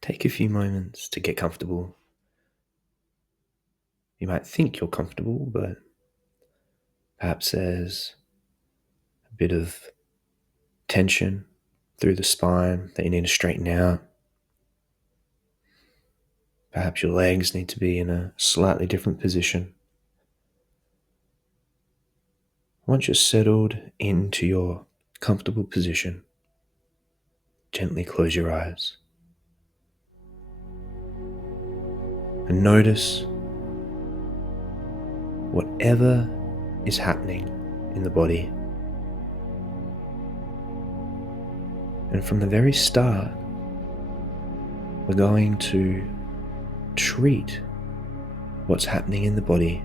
take a few moments to get comfortable. You might think you're comfortable, but perhaps there's a bit of tension through the spine that you need to straighten out. Perhaps your legs need to be in a slightly different position. Once you're settled into your comfortable position, gently close your eyes and notice whatever is happening in the body. And from the very start, we're going to treat what's happening in the body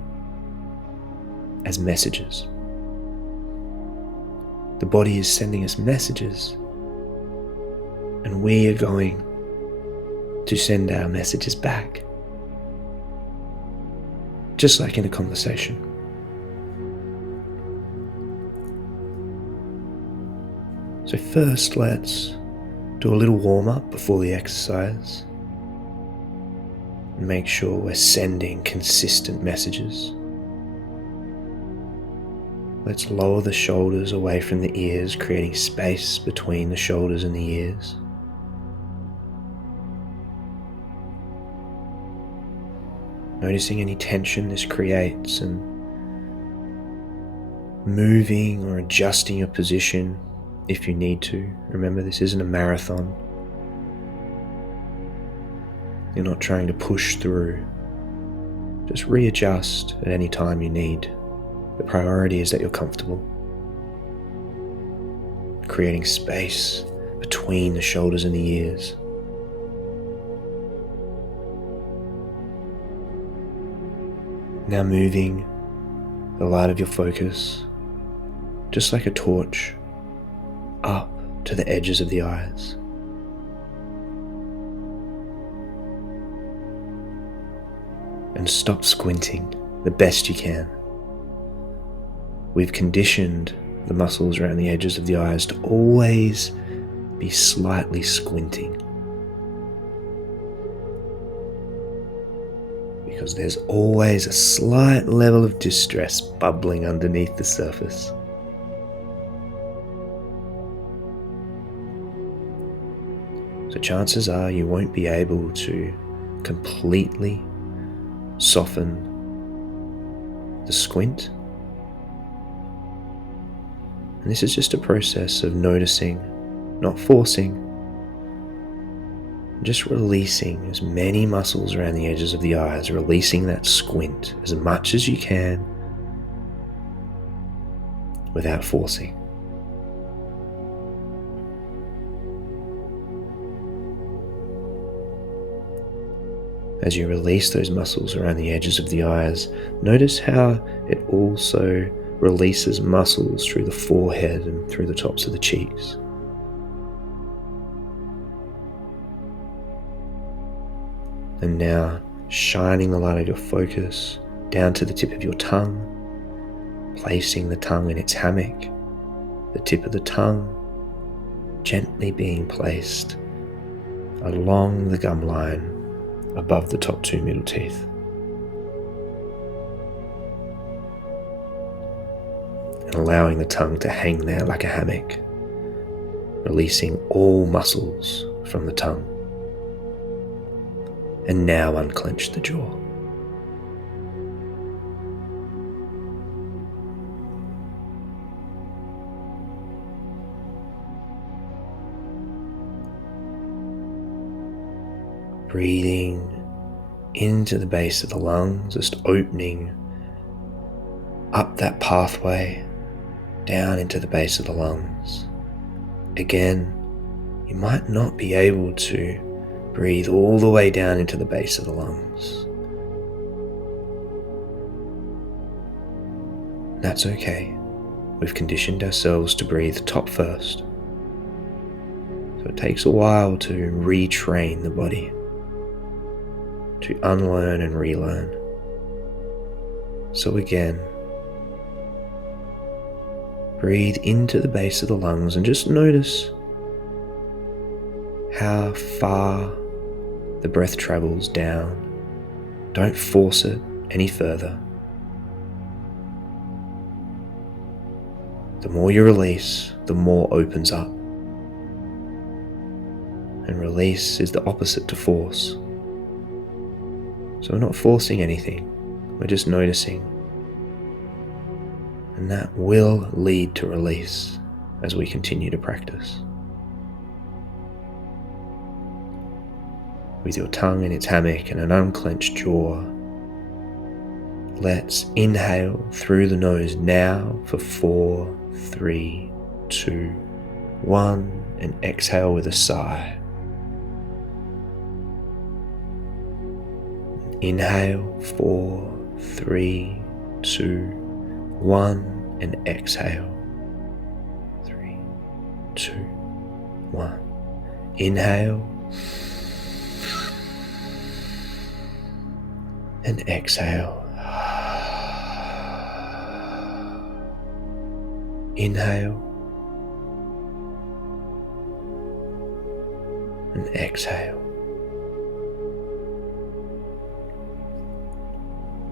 as messages. The body is sending us messages, and we are going to send our messages back, just like in a conversation. So first, let's do a little warm-up before the exercise. Make sure we're sending consistent messages. Let's lower the shoulders away from the ears, creating space between the shoulders and the ears. Noticing any tension this creates and moving or adjusting your position if you need to. Remember, this isn't a marathon. You're not trying to push through. Just readjust at any time you need. The priority is that you're comfortable. Creating space between the shoulders and the ears. Now moving the light of your focus, just like a torch, up to the edges of the eyes. And stop squinting the best you can. We've conditioned the muscles around the edges of the eyes to always be slightly squinting, because there's always a slight level of distress bubbling underneath the surface. So chances are you won't be able to completely soften the squint. And this is just a process of noticing, not forcing, just releasing as many muscles around the edges of the eyes, releasing that squint as much as you can without forcing. As you release those muscles around the edges of the eyes, notice how it also releases muscles through the forehead and through the tops of the cheeks. And now, shining the light of your focus down to the tip of your tongue, placing the tongue in its hammock, the tip of the tongue gently being placed along the gum line above the top two middle teeth. And allowing the tongue to hang there like a hammock, releasing all muscles from the tongue. And now unclench the jaw. Breathing into the base of the lungs, just opening up that pathway down into the base of the lungs. Again, you might not be able to breathe all the way down into the base of the lungs. That's okay. We've conditioned ourselves to breathe top first. So it takes a while to retrain the body, to unlearn and relearn. So again, breathe into the base of the lungs and just notice how far the breath travels down. Don't force it any further. The more you release, the more opens up. And release is the opposite to force. So we're not forcing anything, we're just noticing. And that will lead to release as we continue to practice. With your tongue in its hammock and an unclenched jaw, let's inhale through the nose now for 4, 3, 2, 1, and exhale with a sigh. Inhale, 4, 3, 2, 1, and exhale. 3, 2, 1. Inhale and exhale. Inhale and exhale.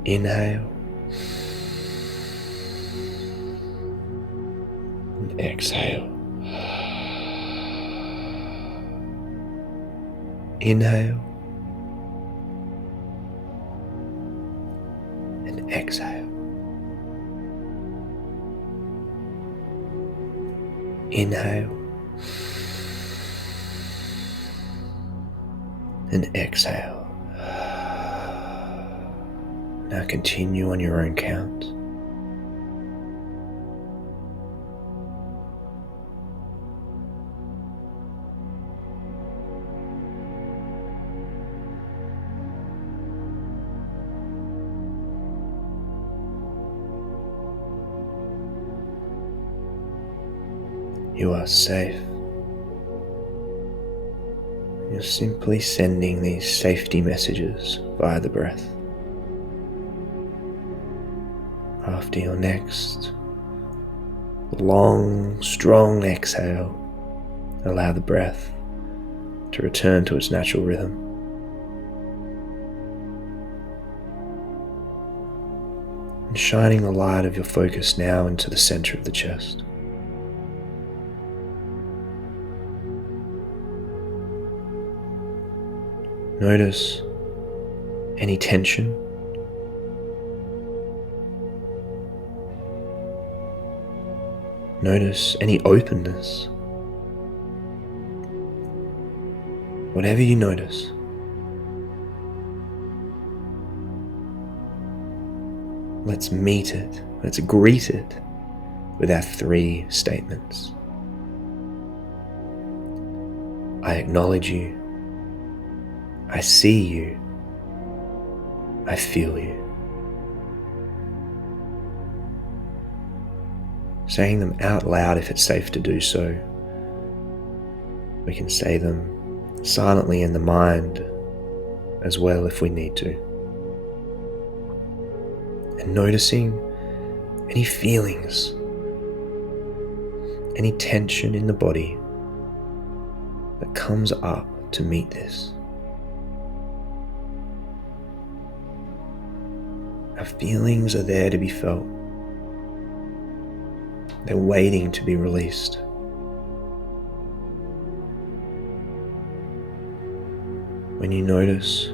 Inhale and exhale. Inhale and exhale. Inhale and exhale. Now continue on your own count. You are safe. You're simply sending these safety messages via the breath. After your next long, strong exhale, allow the breath to return to its natural rhythm. And shining the light of your focus now into the center of the chest. Notice any tension. Notice any openness. Whatever you notice, let's meet it, let's greet it with our 3 statements. I acknowledge you. I see you. I feel you. Saying them out loud if it's safe to do so. We can say them silently in the mind as well if we need to. And noticing any feelings, any tension in the body that comes up to meet this. Our feelings are there to be felt. They're waiting to be released. When you notice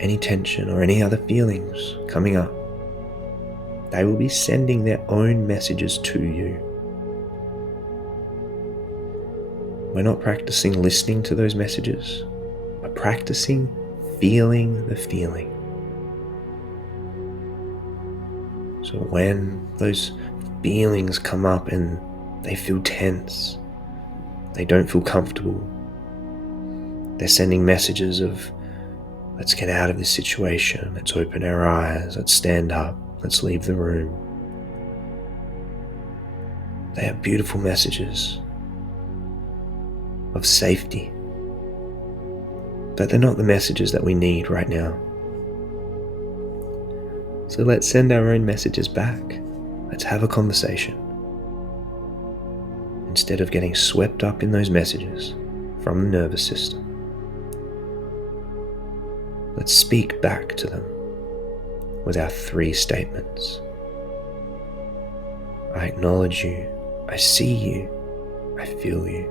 any tension or any other feelings coming up, they will be sending their own messages to you. We're not practicing listening to those messages. We're practicing feeling the feeling. So when those feelings come up and they feel tense, they don't feel comfortable, they're sending messages of, let's get out of this situation, let's open our eyes, let's stand up, let's leave the room. They are beautiful messages of safety, but they're not the messages that we need right now. So let's send our own messages back. Let's have a conversation. Instead of getting swept up in those messages from the nervous system, Let's speak back to them with our 3 statements. I acknowledge you, I see you, I feel you.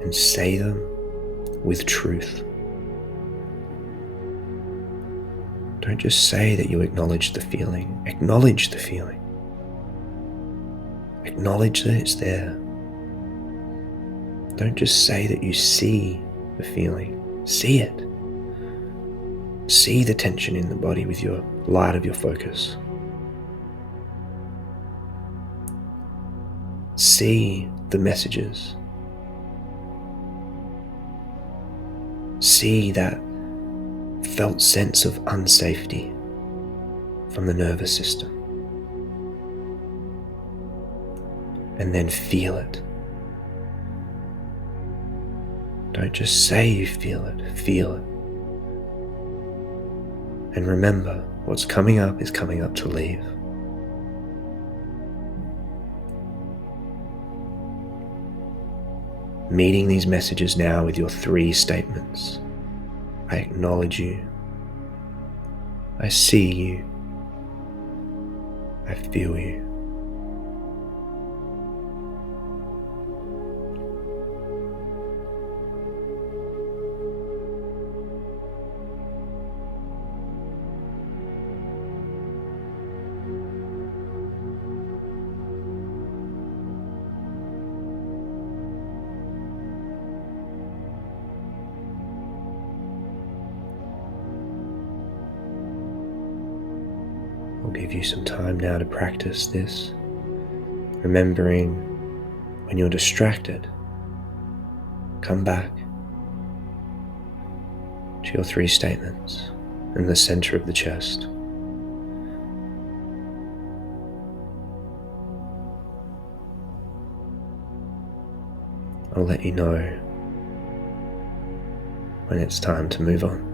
And say them with truth. Don't just say that you acknowledge the feeling. Acknowledge the feeling. Acknowledge that it's there. Don't just say that you see the feeling. See it. See the tension in the body with your light of your focus. See the messages. See that felt sense of unsafety from the nervous system. And then feel it. Don't just say you feel it, feel it. And remember, what's coming up is coming up to leave. Meeting these messages now with your 3 statements. I acknowledge you. I see you. I feel you. I'll give you some time now to practice this, remembering when you're distracted, come back to your 3 statements in the center of the chest. I'll let you know when it's time to move on.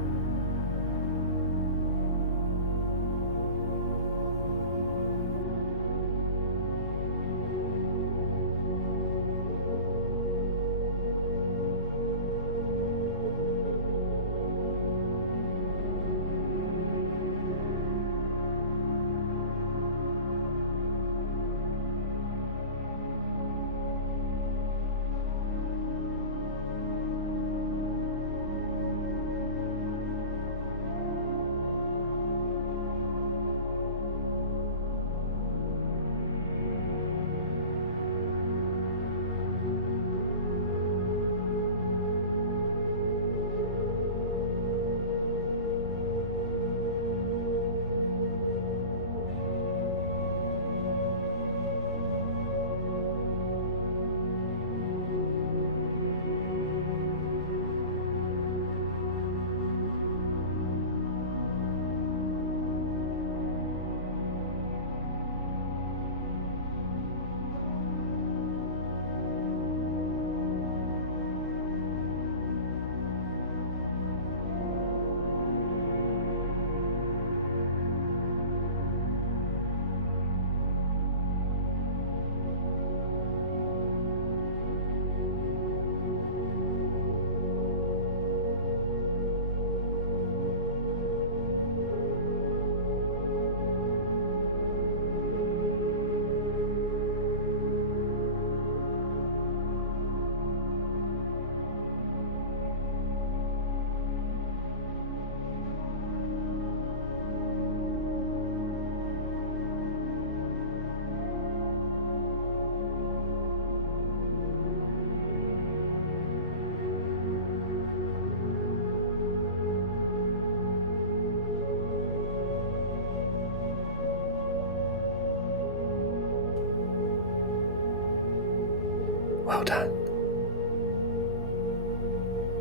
Well done.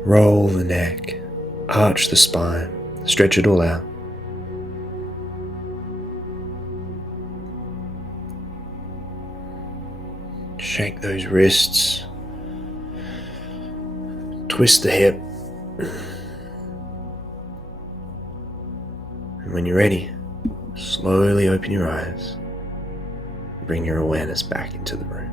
Roll the neck, arch the spine, stretch it all out. Shake those wrists, twist the hip, and when you're ready, slowly open your eyes, bring your awareness back into the room.